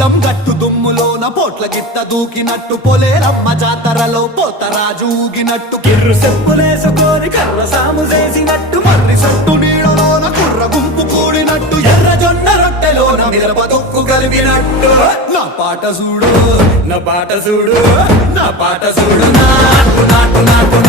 పొలం గట్టు దుమ్ములోన పోట్ల గిత్త దూకినట్టు పొలేరమ్మ జాతరలో పోతరాజు ఊగినట్టు కిర్రు చెప్పులేసుకొని కర్ర సాము చేసినట్టు మర్రి సొట్టు నీడలోన కుర్ర గుంపు కూడినట్టు ఎర్ర జొన్న రొట్టెలోన మిరప తొక్కు కలిపినట్టు నా పాట చూడు నా పాట చూడు నా పాట చూడు నాటు నాటు నాటు